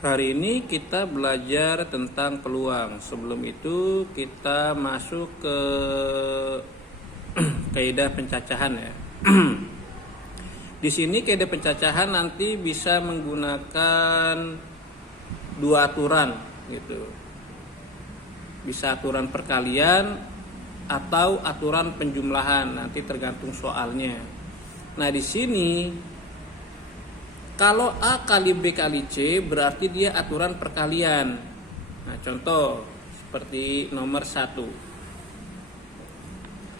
Hari ini kita belajar tentang peluang. Sebelum itu kita masuk ke kaidah pencacahan ya. Di sini kaidah pencacahan nanti bisa menggunakan dua aturan gitu. Bisa aturan perkalian atau aturan penjumlahan, nanti tergantung soalnya. Nah, di sini kalau A kali B kali C berarti dia aturan perkalian. Nah, contoh seperti nomor 1.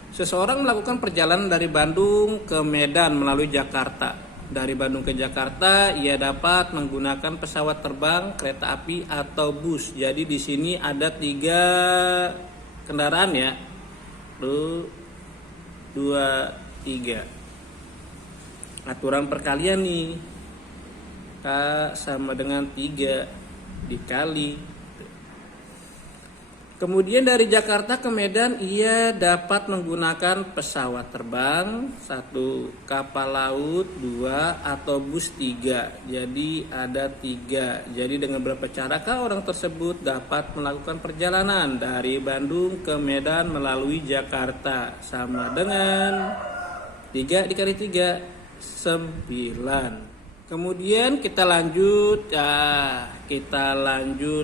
Seseorang melakukan perjalanan dari Bandung ke Medan melalui Jakarta. Dari Bandung ke Jakarta, ia dapat menggunakan pesawat terbang, kereta api, atau bus. Jadi di sini ada 3 kendaraan ya. 2, 3. Aturan perkalian nih. K sama dengan 3 dikali. Kemudian dari Jakarta ke Medan ia dapat menggunakan pesawat terbang 1, kapal laut 2, atau bus 3. Jadi ada 3. Jadi dengan berapa carakah orang tersebut dapat melakukan perjalanan dari Bandung ke Medan melalui Jakarta? Sama dengan 3 dikali 3, 9. Kemudian kita lanjut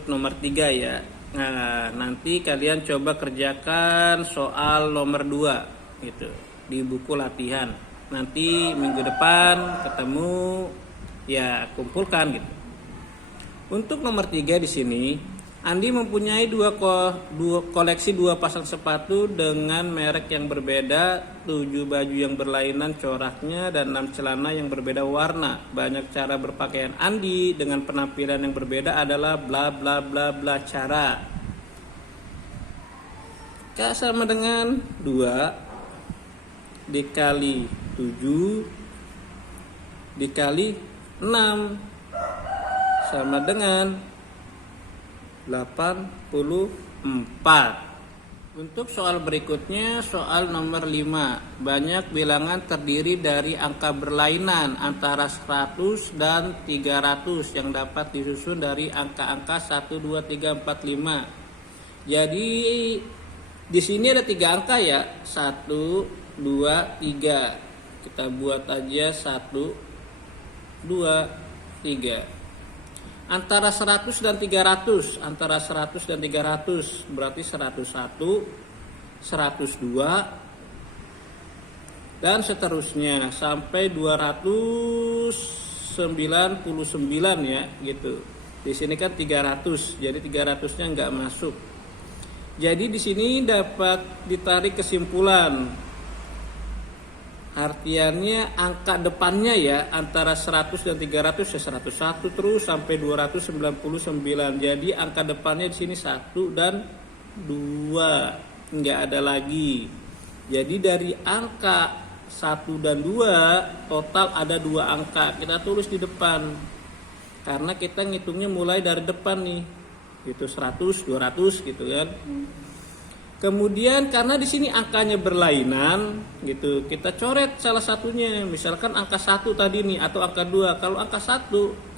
nomor 3 ya. Nah, nanti kalian coba kerjakan soal nomor 2 gitu di buku latihan. Nanti minggu depan ketemu ya, kumpulkan gitu. Untuk nomor 3 di sini, Andi mempunyai koleksi 2 pasang sepatu dengan merek yang berbeda, 7 baju yang berlainan coraknya, dan 6 celana yang berbeda warna. Banyak cara berpakaian Andi dengan penampilan yang berbeda adalah bla bla bla bla cara. K sama dengan 2 dikali 7 dikali 6 sama dengan 84. Untuk soal berikutnya, soal nomor 5. Banyak bilangan terdiri dari angka berlainan antara 100 dan 300 yang dapat disusun dari angka-angka 1, 2, 3, 4, 5. Jadi di sini ada 3 angka ya. 1, 2, 3. Kita buat aja 1, 2, 3. Antara 100 dan 300, antara 100 dan 300 berarti 101, 102 dan seterusnya sampai 299 ya gitu. Di sini kan 300, jadi 300-nya nggak masuk. Jadi di sini dapat ditarik kesimpulan. Artiannya angka depannya ya antara 100 dan 300 ya 101 terus sampai 299. Jadi angka depannya di sini 1 dan 2, nggak ada lagi. Jadi dari angka 1 dan 2 total ada 2 angka. Kita tulis di depan. Karena kita ngitungnya mulai dari depan nih. Gitu 100, 200 gitu kan. Kemudian karena di sini angkanya berlainan gitu, kita coret salah satunya. Misalkan angka 1 tadi nih atau angka 2. Kalau angka 1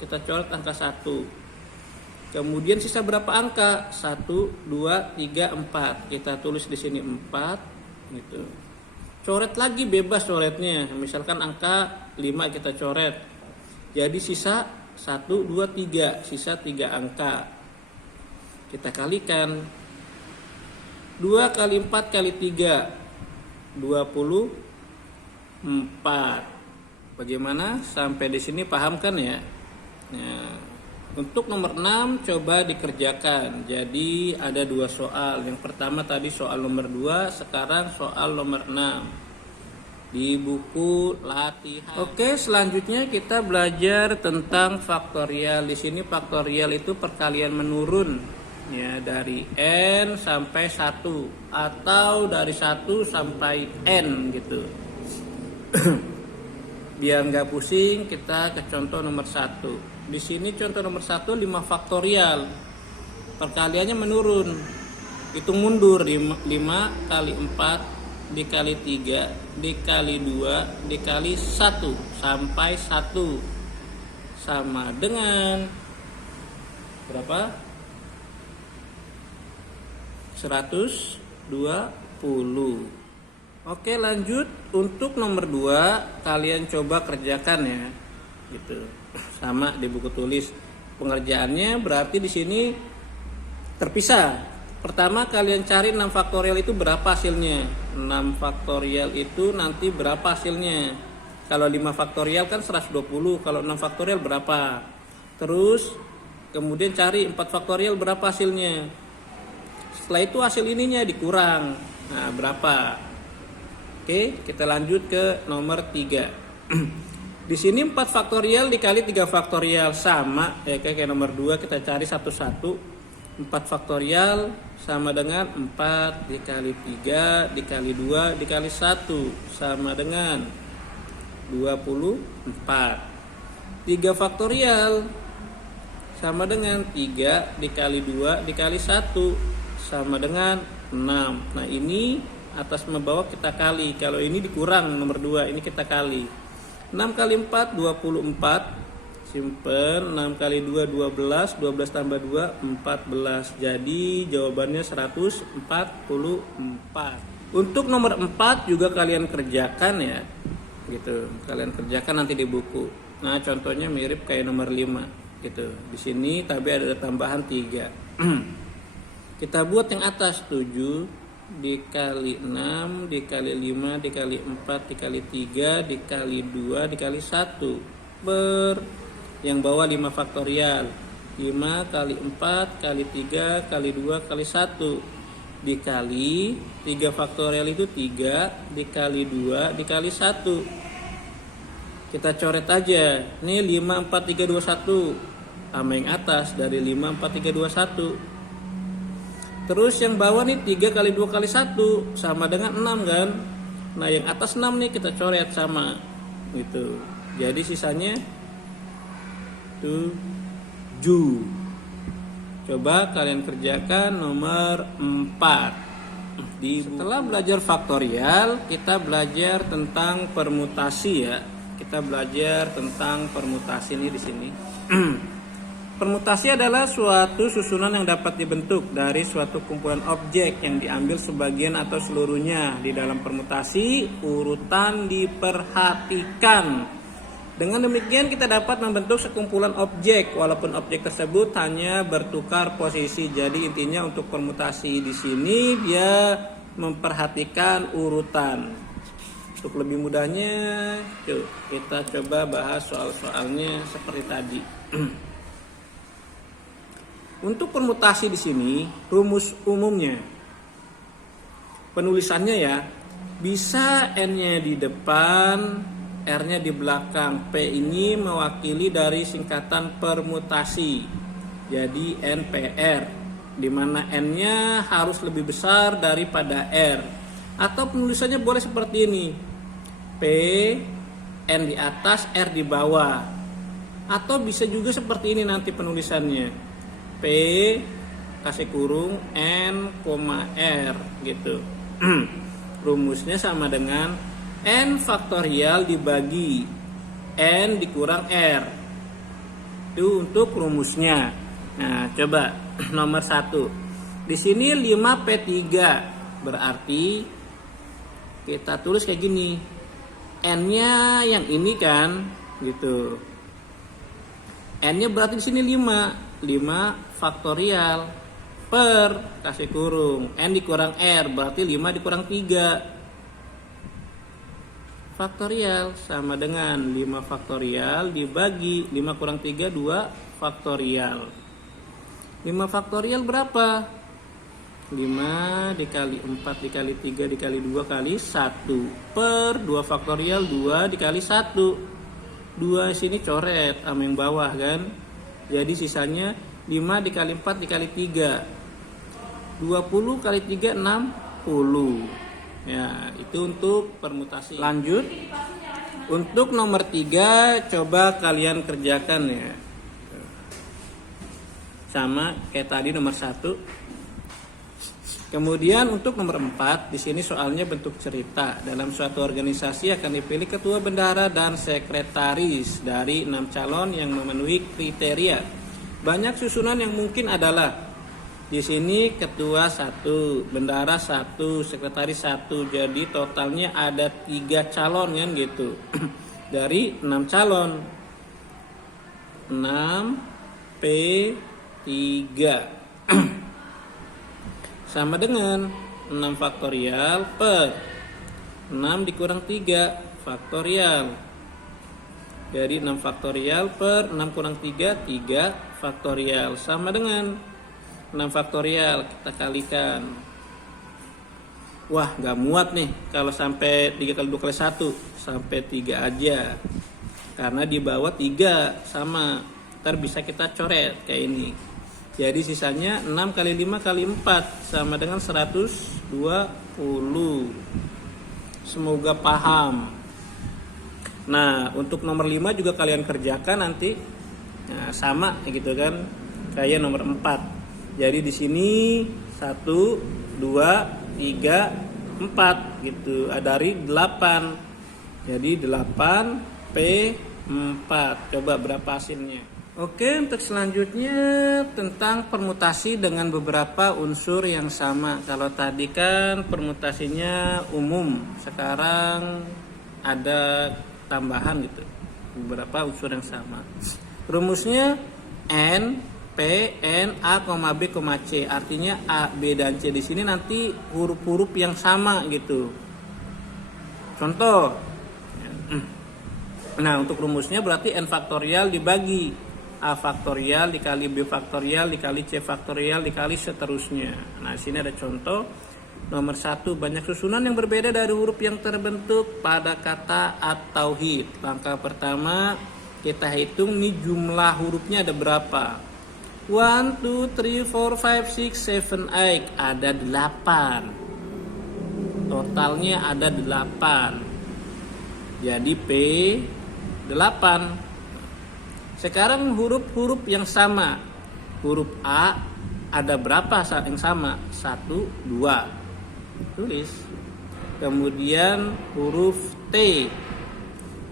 kita coret angka 1. Kemudian sisa berapa angka? 1, 2, 3, 4. Kita tulis di sini 4 gitu. Coret lagi, bebas coretnya. Misalkan angka 5 kita coret. Jadi sisa 1, 2, 3, sisa 3 angka. Kita kalikan. 2 kali 4 kali 3 24. Bagaimana? Sampai di sini paham kan ya? Nah, untuk nomor 6 coba dikerjakan. Jadi ada 2 soal. Yang pertama tadi soal nomor 2, sekarang soal nomor 6 di buku latihan. Oke, selanjutnya kita belajar tentang faktorial. Di sini faktorial itu perkalian menurun. Ya, dari n sampai 1 atau dari 1 sampai n gitu. Biar nggak pusing, kita ke contoh nomor 1. Di sini contoh nomor 1 5 faktorial. Perkaliannya menurun. Hitung mundur 5 kali 4 dikali 3 dikali 2 dikali 1 sampai 1 sama dengan berapa? 120. Oke, lanjut untuk nomor 2, kalian coba kerjakan ya. Gitu. Sama di buku tulis. Pengerjaannya berarti di sini terpisah. Pertama kalian cari 6 faktorial itu berapa hasilnya. 6 faktorial itu nanti berapa hasilnya. Kalau 5 faktorial kan 120, kalau 6 faktorial berapa. Terus kemudian cari 4 faktorial berapa hasilnya. Setelah itu hasil ininya dikurang. Nah, berapa? Oke, kita lanjut ke nomor 3. Di sini 4 faktorial dikali 3 faktorial sama ya, kayak nomor 2 kita cari satu-satu. 4 faktorial sama dengan 4 dikali 3 dikali 2 dikali 1 sama dengan 24. 3 faktorial sama dengan 3 dikali 2 dikali 1 sama dengan 6. Nah, ini atas sama bawah kita kali. Kalau ini dikurang nomor 2, ini kita kali. 6 kali 4 24. Simpen. 6 kali 2 12. 12 tambah 2 14. Jadi jawabannya 144. Untuk nomor 4 juga kalian kerjakan ya. Gitu. Kalian kerjakan nanti di buku. Nah, contohnya mirip kayak nomor 5 gitu. Di sini tapi ada tambahan 3. Kita buat yang atas 7 dikali 6 dikali 5 dikali 4 dikali 3 dikali 2 dikali 1 per yang bawah 5 faktorial. 5 kali 4 kali 3 kali 2 kali 1 dikali 3 faktorial itu 3 dikali 2 dikali 1. Kita coret aja. Ini 5 4 3 2 1 sama yang atas dari 5 4 3 2 1. Terus yang bawah nih 3 kali 2 kali 1 sama dengan 6 kan. Nah, yang atas 6 nih kita coret sama gitu. Jadi sisanya 7. Coba kalian kerjakan nomor 4. Setelah belajar faktorial, kita belajar tentang permutasi ya. Kita belajar tentang permutasi nih di sini. Permutasi adalah suatu susunan yang dapat dibentuk dari suatu kumpulan objek yang diambil sebagian atau seluruhnya. Di dalam permutasi, urutan diperhatikan. Dengan demikian kita dapat membentuk sekumpulan objek walaupun objek tersebut hanya bertukar posisi. Jadi intinya untuk permutasi di sini dia memperhatikan urutan. Untuk lebih mudahnya, kita coba bahas soal-soalnya seperti tadi. Untuk permutasi di sini, rumus umumnya, penulisannya ya, bisa N-nya di depan, R-nya di belakang. P ini mewakili dari singkatan permutasi, jadi NPR, di mana N-nya harus lebih besar daripada R. Atau penulisannya boleh seperti ini, P, N di atas, R di bawah. Atau bisa juga seperti ini nanti penulisannya, P kasih kurung N, R gitu. Rumusnya sama dengan N faktorial dibagi N dikurang R. Itu untuk rumusnya. Nah, coba nomor 1. Di sini 5P3. Berarti kita tulis kayak gini. N-nya yang ini kan gitu. N-nya berarti di sini 5 faktorial per kasih kurung N dikurang R, berarti 5 dikurang 3 faktorial sama dengan 5 faktorial dibagi 5 kurang 3 2 faktorial. 5 faktorial berapa? 5 dikali 4 dikali 3 dikali 2 kali 1 per 2 faktorial 2 dikali 1. 2 sini coret sama yang bawah kan. Jadi sisanya 5 dikali 4 dikali 3. 20 kali 3 60. Ya, itu untuk permutasi. Lanjut. Untuk nomor 3 coba kalian kerjakan ya. Sama kayak tadi nomor 1. Kemudian untuk nomor 4, di sini soalnya bentuk cerita. Dalam suatu organisasi akan dipilih ketua bendahara dan sekretaris dari 6 calon yang memenuhi kriteria. Banyak susunan yang mungkin adalah di sini ketua 1, bendara 1, sekretaris 1. Jadi totalnya ada 3 calon kan gitu. Dari 6 calon. 6P3 sama dengan 6 faktorial per 6 dikurang 3 faktorial. Jadi 6 faktorial per 6 kurang 3, 3 faktorial sama dengan 6 faktorial, kita kalikan. Wah, gak muat nih kalau sampai 3 kali 2 kali 1, sampai 3 aja. Karena di bawah 3 sama. Ntar bisa kita coret kayak ini. Jadi sisanya 6 kali 5 kali 4 sama dengan 120. Semoga paham. Nah, untuk nomor 5 juga kalian kerjakan nanti. Nah, sama gitu kan. Kayak nomor 4. Jadi di sini 1, 2, 3, 4 gitu. Dari 8. Jadi 8P4. Coba berapa hasilnya? Oke, untuk selanjutnya tentang permutasi dengan beberapa unsur yang sama. Kalau tadi kan permutasinya umum, sekarang ada tambahan gitu. Beberapa unsur yang sama. Rumusnya N P, N, A, B, C. Artinya A, B, dan C di sini nanti huruf-huruf yang sama gitu. Contoh. Nah, untuk rumusnya berarti N faktorial dibagi A faktorial dikali B faktorial dikali C faktorial dikali seterusnya. Nah, di sini ada contoh. Nomor 1, banyak susunan yang berbeda dari huruf yang terbentuk pada kata at-tauhid. Langkah pertama, kita hitung nih jumlah hurufnya ada berapa. 1, 2, 3, 4, 5, 6, 7, 8. Ada 8. Totalnya ada 8. Jadi P8. Sekarang huruf-huruf yang sama. Huruf A ada berapa yang sama? 1, 2. Tulis. Kemudian huruf T.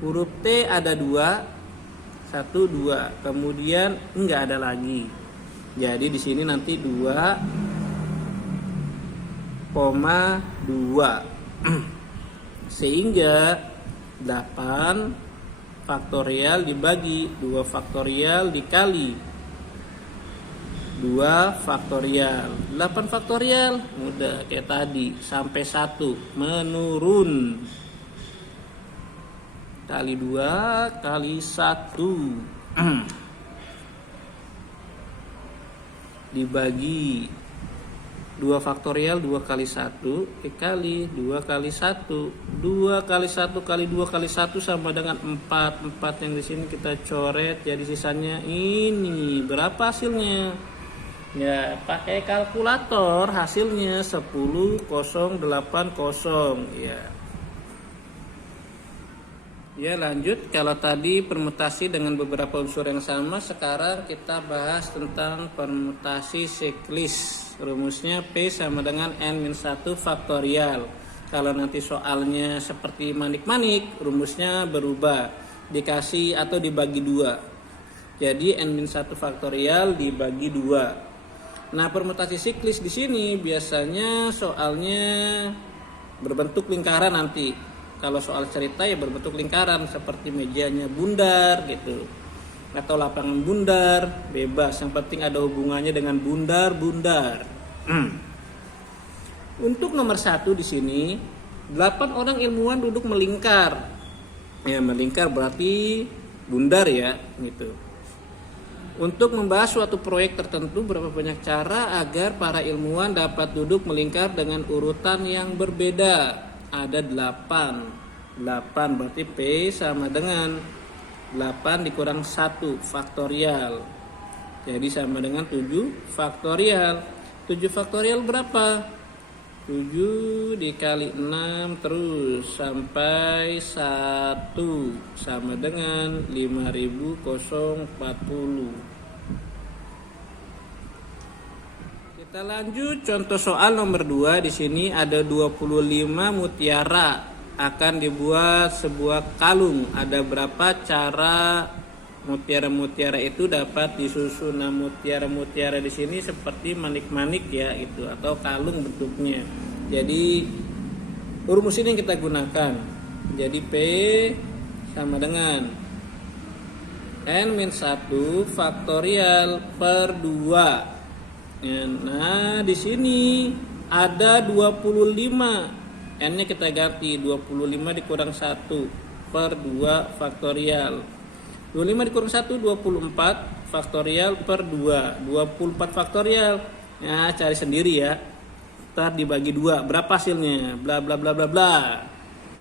Huruf T ada 2. 1, 2. Kemudian enggak ada lagi. Jadi di sini nanti 2,2. Sehingga 8 faktorial dibagi 2 faktorial dikali 2 faktorial. 8 faktorial mudah kayak tadi sampai 1 menurun. Kali 2 kali 1 dibagi 2 faktorial 2 kali 1 dikali 2 kali 1. 2 kali 1 kali 2 kali 1 sama dengan 4. 4 yang di sini kita coret, jadi sisanya ini. Berapa hasilnya? Ya, pakai kalkulator hasilnya 10,080 ya. Ya, lanjut. Kalau tadi permutasi dengan beberapa unsur yang sama, sekarang kita bahas tentang permutasi siklis. Rumusnya P sama dengan N-1 faktorial. Kalau nanti soalnya seperti manik-manik, rumusnya berubah. Dikasih atau dibagi 2. Jadi N-1 faktorial dibagi 2. Nah, permutasi siklis di sini biasanya soalnya berbentuk lingkaran nanti. Kalau soal cerita ya berbentuk lingkaran seperti mejanya bundar gitu. Atau lapangan bundar, bebas. Yang penting ada hubungannya dengan bundar-bundar. Untuk nomor 1 di sini, 8 orang ilmuwan duduk melingkar. Ya, melingkar berarti bundar ya, gitu. Untuk membahas suatu proyek tertentu, berapa banyak cara agar para ilmuwan dapat duduk melingkar dengan urutan yang berbeda. Ada 8 berarti P sama dengan 8 dikurang 1 faktorial. Jadi sama dengan 7 faktorial. 7 faktorial berapa? 7 dikali 6 terus sampai 1 sama dengan 5040. Kita lanjut contoh soal nomor 2. Di sini ada 25 mutiara akan dibuat sebuah kalung. Ada berapa cara Mutiara-mutiara itu dapat disusun. Nah, mutiara-mutiara di sini seperti manik-manik ya gitu, atau kalung bentuknya. Jadi rumus ini yang kita gunakan. Jadi P sama dengan N-1 faktorial per 2. Nah, di sini ada 25. N-nya kita ganti 25 dikurang 1 per 2 faktorial. 25 dikurang 1 24 faktorial per 2. 24 faktorial. Ya, cari sendiri ya. Ntar dibagi 2 berapa hasilnya? Bla bla bla bla bla.